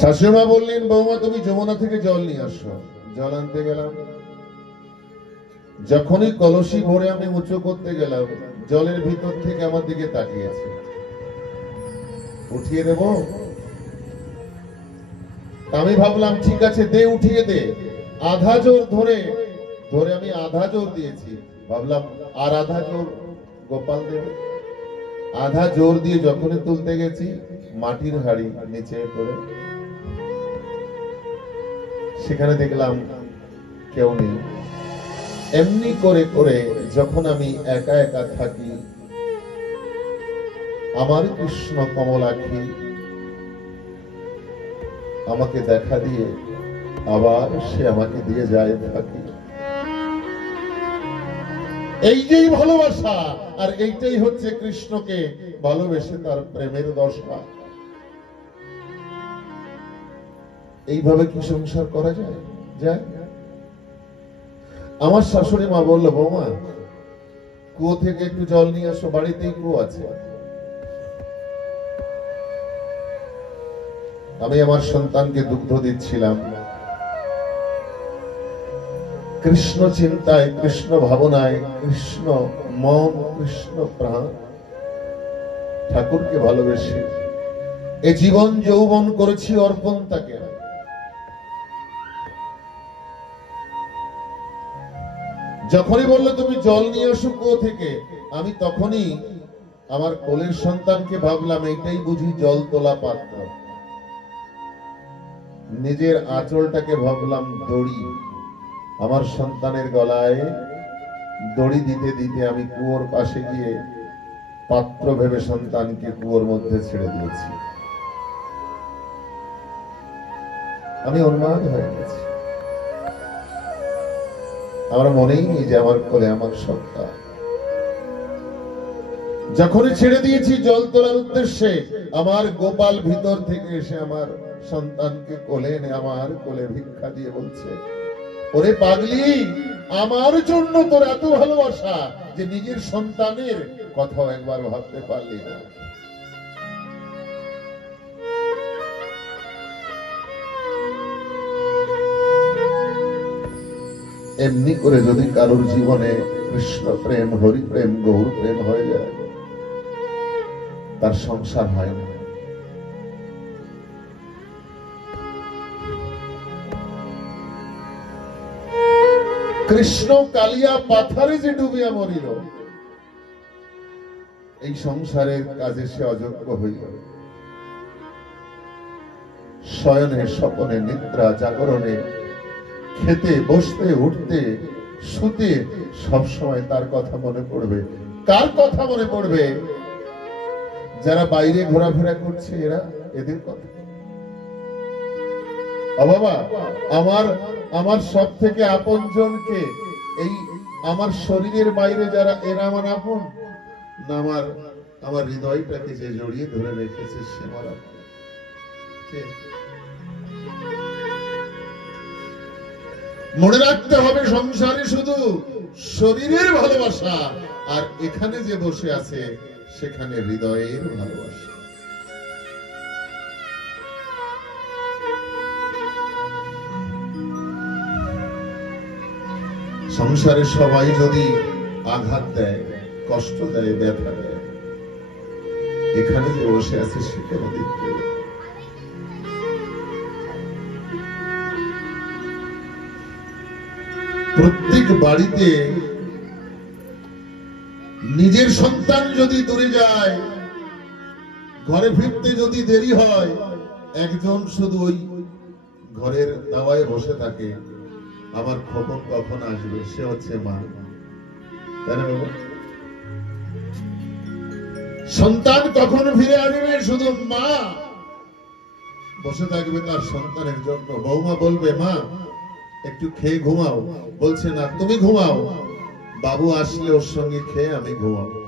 শাশুড়িমা বললেন, বৌমা তুমি যমুনা থেকে জল নিয়ে আসো। জল আনতে গেলাম, যখনই কলসি ভরে আমি উঁচু করতে গেলাম, জলের ভিতর থেকে আমার দিকে তাকিয়েছে। উঠিয়ে দেব? আমি ভাবলাম ঠিক আছে, দে, উঠিয়ে দে। আধা জোর ধরে ধরে আমি আধা জোর দিয়েছি, ভাবলাম আর আধা জোর গোপাল দেবে। আধা জোর দিয়ে যখনই তুলতে গেছি, মাটির হাড়ি নিচে পড়ে, সেখানে দেখলাম কেউ নেই। এমনি করে করে যখন আমি একা একা থাকি, আমার কৃষ্ণ কমলাক্ষী আমাকে দেখা দিয়ে আবার সে আমাকে দিয়ে যায় থাকি। এই যে ভালোবাসা, আর এইটাই হচ্ছে কৃষ্ণকে ভালোবেসে তার প্রেমের দশা। এইভাবে কি সংসার করা যায়? যায়। আমার শাশুড়ি মা বলল, বৌমা কুয়ো থেকে একটু জল নিয়ে আসো, বাড়িতেই কুয়ো আছে। আমি আমার সন্তানকে দুগ্ধ দিচ্ছিলাম, কৃষ্ণ চিন্তায়, কৃষ্ণ ভাবনায়, কৃষ্ণ মন, কৃষ্ণ প্রাণ, ঠাকুরকে ভালোবেসে এ জীবন যৌবন করেছি অর্পণ তাকে। যখনই বললো তুমি জল নিয়ে আসো কুয়ো থেকে, আমি তখনই আমার কোলের সন্তানকে ভাবলাম এইটাই বুঝি জল তোলা পাত্র। নিজের আঁচলটাকে ভাবলাম দড়ি। আমার সন্তানের গলায় দড়ি দিতে দিতে আমি কুয়োর পাশে গিয়ে পাত্র ভেবে সন্তানকে কুয়োর মধ্যে ছেড়ে দিয়েছি। আমি উন্মাদ হয়ে গেছি। আমার মনেই নেই যে আমার কোলে আমার সন্তান। যখনই ছেড়ে দিয়েছি জল তোলার উদ্দেশ্যে, আমার গোপাল ভিতর থেকে এসে আমার সন্তানকে কোলে এনে আমার কোলে ভিক্ষা দিয়ে বলছে, ওরে পাগলি, আমার জন্য তোর এত ভালোবাসা যে নিজের সন্তানের কথাও একবার ভাবতে পারলি না। এমনি করে যদি কারোর জীবনে কৃষ্ণ প্রেম, হরি প্রেম, গৌর প্রেম হয়ে যায়, তার সংসার হয় না। কৃষ্ণ কালিয়া পাথারে যে ডুবিয়া মরিল, এই সংসারের কাজে সে অযোগ্য হইল। শয়নে স্বপনে নিদ্রা জাগরণে, খেতে বসতে উঠতে শুতে সবসময় তার কথা মনে পড়বে। কার কথা মনে পড়বে? যারা বাইরে ঘোরাফেরা করছে, এদের কথা। বাবা, আমার সব থেকে আপন জনকে, এই আমার শরীরের বাইরে যারা, এরা আমার আপন না? আমার হৃদয়টাকে যে জড়িয়ে ধরে রেখেছে সে আমার আপন। মনে রাখতে হবে, সংসারে শুধু শরীরের ভালোবাসা, আর এখানে যে বসে আছে সেখানে হৃদয়ের ভালোবাসা। সংসারে সবাই যদি আঘাত দেয়, কষ্ট দেয়, ব্যথা দেয়, এখানে যে বসে আছে সেখানে দেখতে। প্রত্যেক বাড়িতে নিজের সন্তান যদি দূরে যায়, ঘরে ফিরতে যদি দেরি হয়, একজন শুধু ওই ঘরের দাওয়ায় বসে থাকে, আমার খবর কখন আসবে, সে হচ্ছে মা। তাই না বাবা? সন্তান কখন ফিরে আসবে, শুধু মা বসে থাকবে তার সন্তানের জন্য। বৌমা বলবে, মা একটু খেয়ে ঘুমাও, বলছে না তুমি ঘুমাও, বাবু আসলে ওর সঙ্গে খেয়ে আমি ঘুমাবো।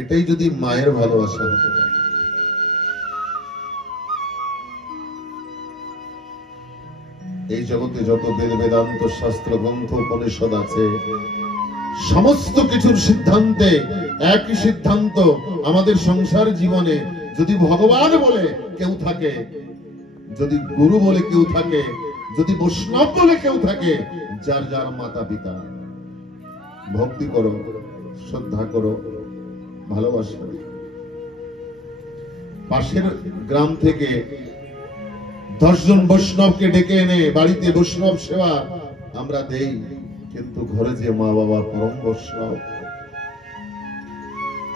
এটাই যদি মায়ের ভালোবাসা হতে পারে। এই জগতে যত বেদ বেদান্ত শাস্ত্র গ্রন্থ উপনিষদ আছে, সমস্ত কিছুর সিদ্ধান্তে একই সিদ্ধান্ত। আমাদের সংসার জীবনে যদি ভগবান বলে কেউ থাকে, যদি গুরু বলে কেউ থাকে, যদি বৈষ্ণব বলে কেউ থাকে, যার যার মাতা পিতা ভক্তি করো, শ্রদ্ধা করো, ভালোবাসো। পাশের গ্রাম থেকে 10 জন বৈষ্ণবকে ডেকে এনে বাড়িতে বৈষ্ণব সেবা আমরা দেই, কিন্তু ঘরে যে মা বাবা পরম বৈষ্ণব,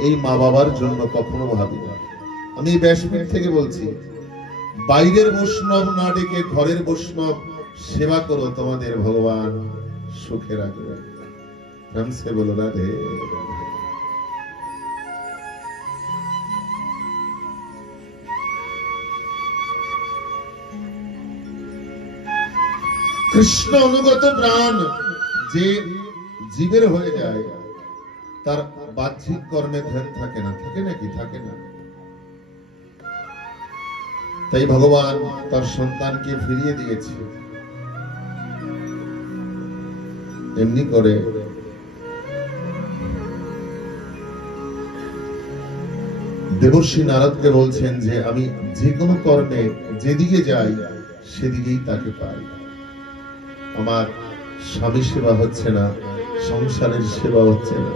এই মা বাবার জন্য কখনো ভাবি না। আমি ব্যাসপীঠ থেকে বলছি, বাইরের বৈষ্ণব না ডেকে ঘরের বৈষ্ণব সেবা করো, তোমাদের ভগবান সুখে রাখবে। প্রেমসে বলো রাধে। কৃষ্ণ অনুগত প্রাণ যে জীবের হয়ে যায়, তার বাহ্যিক কর্মে ধ্যান থাকে না। থাকে নাকি? থাকে না। তাই ভগবান তার সন্তানকে ফিরিয়ে দিয়েছে। এমনি করে দেবর্ষি নারদকে বলছেন যে আমি যে কোনো কর্মে যেদিকে যাই সেদিকেই তাকে পাই। আমার স্বামী সেবা হচ্ছে না, সংসারের সেবা হচ্ছে না,